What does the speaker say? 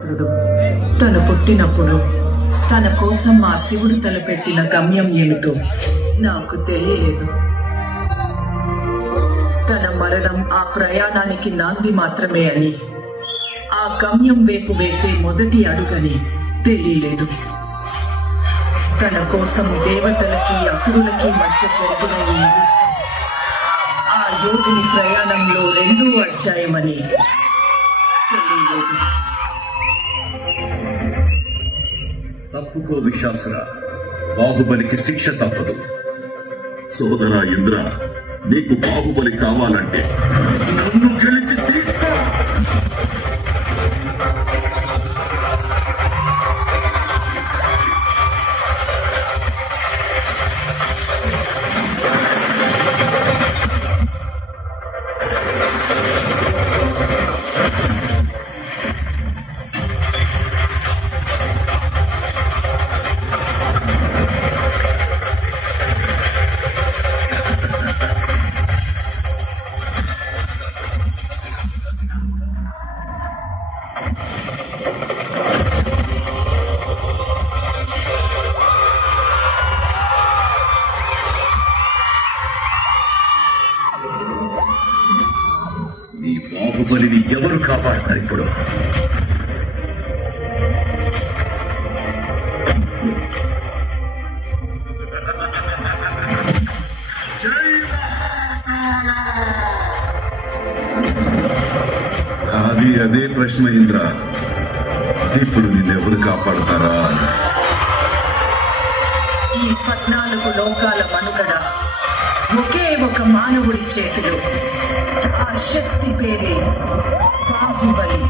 తను పుట్టినప్పుడు తన కోసం ఆ శివుడు తలపెట్టిన గమ్యం ఏమిటో నాకు తెలియలేదు. తన మరణం ఆ ప్రయాణానికి నాంది మాత్రమే అని, ఆ గమ్యం వైపు వేసే మొదటి అడుగని తెలియలేదు. తన కోసం దేవతలకి అసురులకి మధ్య జరిగిన ఈ యుద్ధం ఆ యోధుని ప్రయాణంలో రెండో అధ్యాయమని తెలియలేదు. తప్పుకో విశాసుర, బాహుబలికి శిక్ష తప్పదు. సోదరా ఇంద్ర, నీకు బాహుబలి కావాలంటే నన్ను గెలిచి తీసుకో. ఈ బాహుబలిని ఎవరు కాపాడతారు ఇప్పుడు? అది అదే ప్రశ్న ఇంద్ర, ఇప్పుడు నిన్నెవరు కాపాడతారా? ఈ 14 లోకాల మనుగడ ఒకే ఒక మానవుడి చేతిలో. ఆ శక్తి పేరే బాహుబలి.